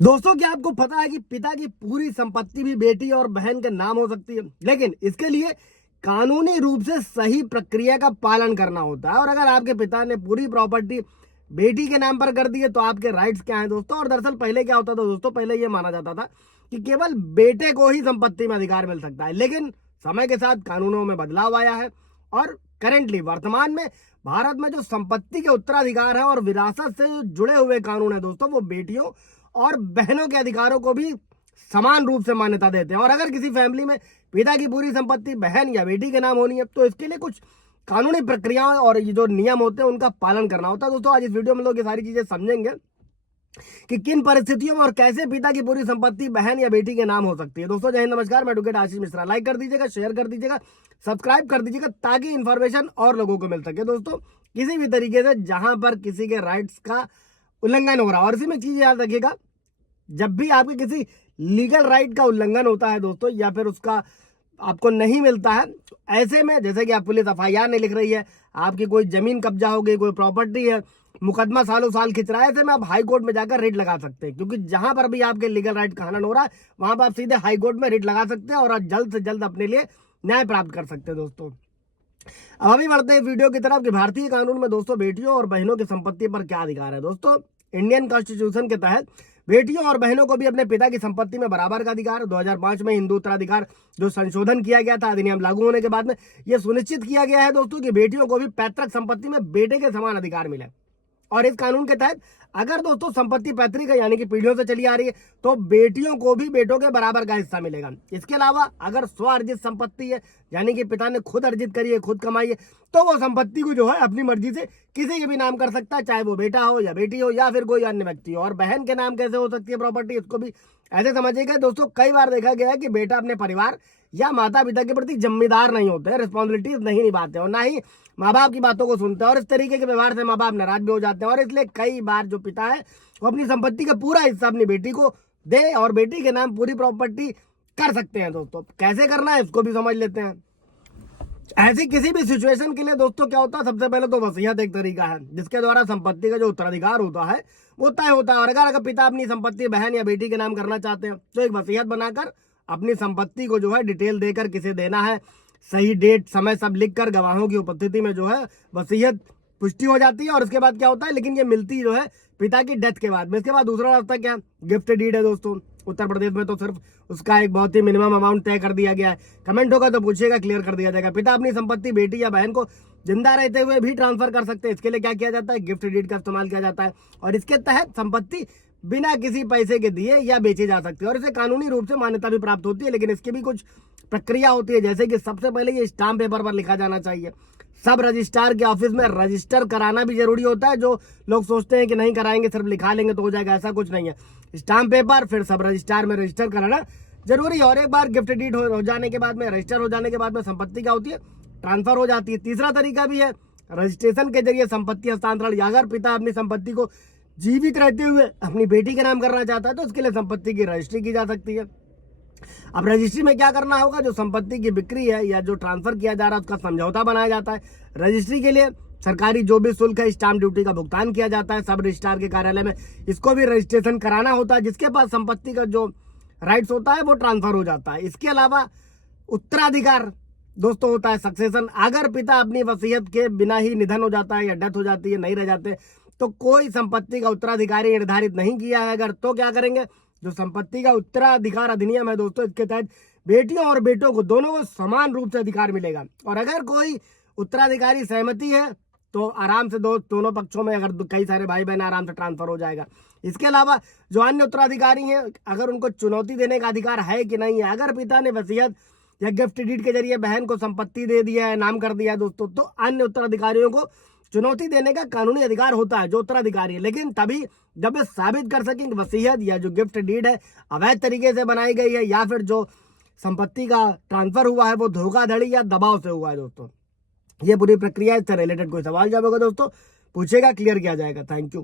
दोस्तों, क्या आपको पता है कि पिता की पूरी संपत्ति भी बेटी और बहन के नाम हो सकती है, लेकिन इसके लिए कानूनी रूप से सही प्रक्रिया का पालन करना होता है। और अगर आपके पिता ने पूरी प्रॉपर्टी बेटी के नाम पर कर दी है तो आपके राइट्स क्या हैं दोस्तों। और दरअसल पहले क्या होता था दोस्तों, पहले ये माना जाता था कि केवल बेटे को ही संपत्ति में अधिकार मिल सकता है, लेकिन समय के साथ कानूनों में बदलाव आया है और करेंटली वर्तमान में भारत में जो संपत्ति के उत्तराधिकार है और विरासत से जो जुड़े हुए कानून है दोस्तों, वो बेटियों और बहनों के अधिकारों को भी समान रूप से मान्यता देते हैं। और अगर किसी फैमिली में पिता की पूरी संपत्ति बहन या बेटी के नाम होनी है तो इसके लिए कुछ कानूनी प्रक्रियाएं और ये जो नियम होते हैं उनका पालन करना होता है। दोस्तों, आज इस वीडियो में लोग ये सारी चीजें समझेंगे कि किन परिस्थितियों में और कैसे पिता की पूरी संपत्ति बहन या बेटी के नाम हो सकती है। दोस्तों, जय हिंद, नमस्कार, मैं एडवोकेट आशीष मिश्रा। लाइक कर दीजिएगा, शेयर कर दीजिएगा, सब्सक्राइब कर दीजिएगा ताकि इन्फॉर्मेशन और लोगों को मिल सके। दोस्तों, किसी भी तरीके से जहां पर किसी के राइट्स का उल्लंघन हो रहा है, और इसी में चीज याद रखिएगा, जब भी आपके किसी लीगल राइट का उल्लंघन होता है दोस्तों, या फिर उसका आपको नहीं मिलता है, तो ऐसे में जैसे कि आप पुलिस एफआईआर नहीं लिख रही है, आपकी कोई जमीन कब्जा हो गई, कोई प्रॉपर्टी है, मुकदमा सालों साल खिंच रहा है, ऐसे में आप हाई कोर्ट में जाकर रिट लगा सकते हैं। क्योंकि जहां पर भी आपके लीगल राइट का हनन हो रहा है वहां पर आप सीधे हाई कोर्ट में रिट लगा सकते हैं और जल्द से जल्द अपने लिए न्याय प्राप्त कर सकते हैं। दोस्तों, अब अभी बढ़ते हैं वीडियो की तरफ कि भारतीय कानून में दोस्तों बेटियों और बहनों की संपत्ति पर क्या अधिकार है। दोस्तों, इंडियन कॉन्स्टिट्यूशन के तहत बेटियों और बहनों को भी अपने पिता की संपत्ति में बराबर का अधिकार। 2005 में हिंदू उत्तराधिकार जो संशोधन किया गया था, अधिनियम लागू होने के बाद में यह सुनिश्चित किया गया है दोस्तों कि बेटियों को भी पैतृक संपत्ति में बेटे के समान अधिकार मिले। और इस कानून के तहत अगर दोस्तों संपत्ति पैतृक है यानी कि पीढ़ियों से चली आ रही है तो बेटियों को भी बेटों के बराबर का हिस्सा मिलेगा। इसके अलावा अगर स्व अर्जित संपत्ति है यानी कि पिता ने खुद अर्जित करी है, खुद कमाई है, तो वो संपत्ति को जो है अपनी मर्जी से किसी के भी नाम कर सकता है, चाहे वो बेटा हो या बेटी हो या फिर कोई अन्य व्यक्ति हो। और बहन के नाम कैसे हो सकती है प्रॉपर्टी, इसको भी ऐसे समझिएगा दोस्तों, कई बार देखा गया है कि बेटा अपने परिवार या माता पिता के प्रति जिम्मेदार नहीं होते हैं, रिस्पॉन्सिबिलिटीज नहीं निभाते और ना ही माँ बाप की बातों को सुनते हैं, और इस तरीके के व्यवहार से माँ बाप नाराज भी हो जाते हैं। और इसलिए कई बार जो पिता है वो अपनी संपत्ति का पूरा हिस्सा अपनी बेटी को दे और बेटी के नाम पूरी प्रॉपर्टी कर सकते हैं। दोस्तों, कैसे करना है इसको भी समझ लेते हैं। ऐसी किसी भी सिचुएशन के लिए दोस्तों क्या होता है, सबसे पहले तो वसीयत एक तरीका है जिसके द्वारा संपत्ति का जो उत्तराधिकार होता है वो तय होता है। और अगर पिता अपनी संपत्ति बहन या बेटी के नाम करना चाहते हैं तो एक वसीयत बनाकर अपनी संपत्ति को जो है डिटेल देकर किसे देना है, सही डेट समय सब लिखकर गवाहों की उपस्थिति में जो है वसीयत पुष्टि हो जाती है। और उसके बाद क्या होता है, लेकिन ये मिलती जो है पिता की डेथ के बाद में। इसके बाद दूसरा रास्ता क्या, गिफ्ट डीड है दोस्तों। उत्तर प्रदेश में तो सिर्फ उसका एक बहुत ही मिनिमम अमाउंट तय कर दिया गया है। कमेंट होगा तो पूछिएगा, क्लियर कर दिया जाएगा। पिता अपनी संपत्ति बेटी या बहन को जिंदा रहते हुए भी ट्रांसफर कर सकते हैं। इसके लिए क्या किया जाता है, गिफ्ट डीड का इस्तेमाल किया जाता है और इसके तहत संपत्ति बिना किसी पैसे के दिए या बेची जा सकती है और इसे कानूनी रूप से मान्यता भी प्राप्त होती है। लेकिन इसकी भी कुछ प्रक्रिया होती है, जैसे कि सबसे पहले ये स्टाम्प पेपर पर लिखा जाना चाहिए। सब रजिस्ट्रार के ऑफिस में रजिस्टर कराना भी जरूरी होता है। जो लोग सोचते हैं कि नहीं कराएंगे, सिर्फ लिखा लेंगे तो हो जाएगा, ऐसा कुछ नहीं है। स्टाम्प पेपर फिर सब रजिस्ट्रार में रजिस्टर कराना जरूरी है। और एक बार गिफ्ट डीड हो जाने के बाद में, रजिस्टर हो जाने के बाद में संपत्ति क्या होती है, ट्रांसफर हो जाती है। तीसरा तरीका भी है, रजिस्ट्रेशन के जरिए संपत्ति हस्तांतरण। अगर पिता अपनी संपत्ति को जीवित रहते हुए अपनी बेटी के नाम करना चाहता है तो उसके लिए संपत्ति की रजिस्ट्री की जा सकती है। अब रजिस्ट्री में क्या करना होगा, जो संपत्ति की बिक्री है या जो ट्रांसफर किया जा रहा है उसका समझौता बनाया जाता है। रजिस्ट्री के लिए सरकारी जो भी शुल्क है, स्टाम्प ड्यूटी का भुगतान किया जाता है सब रजिस्ट्रार के कार्यालय में। इसको भी रजिस्ट्रेशन कराना होता है, जिसके पास संपत्ति का जो राइट्स होता है वो ट्रांसफर हो जाता है। इसके अलावा उत्तराधिकार दोस्तों होता है सक्सेशन। अगर पिता अपनी वसीयत के बिना ही निधन हो जाता है या डेथ हो जाती है, नहीं रह जाते, तो कोई संपत्ति का उत्तराधिकारी निर्धारित नहीं किया है अगर, तो क्या करेंगे, जो संपत्ति का उत्तराधिकार अधिनियम है दोस्तों, इसके तहत बेटियों और बेटों को दोनों को समान रूप से अधिकार मिलेगा। और अगर कोई उत्तराधिकारी सहमति है तो आराम से दोनों पक्षों में अगर कई सारे भाई बहन आराम से ट्रांसफर हो जाएगा। इसके अलावा जो अन्य उत्तराधिकारी हैं, अगर उनको चुनौती देने का अधिकार है कि नहीं है। अगर पिता ने वसीयत या गिफ्ट डीड के जरिए बहन को संपत्ति दे दिया है, नाम कर दिया है दोस्तों, तो अन्य उत्तराधिकारियों को चुनौती देने का कानूनी अधिकार होता है जो उत्तराधिकारी है, लेकिन तभी जब वे साबित कर सकें कि वसीयत या जो गिफ्ट डीड है अवैध तरीके से बनाई गई है या फिर जो संपत्ति का ट्रांसफर हुआ है वो धोखाधड़ी या दबाव से हुआ है। दोस्तों, ये पूरी प्रक्रिया, इससे रिलेटेड कोई सवाल जब होगा दोस्तों पूछेगा, क्लियर किया जाएगा। Thank you.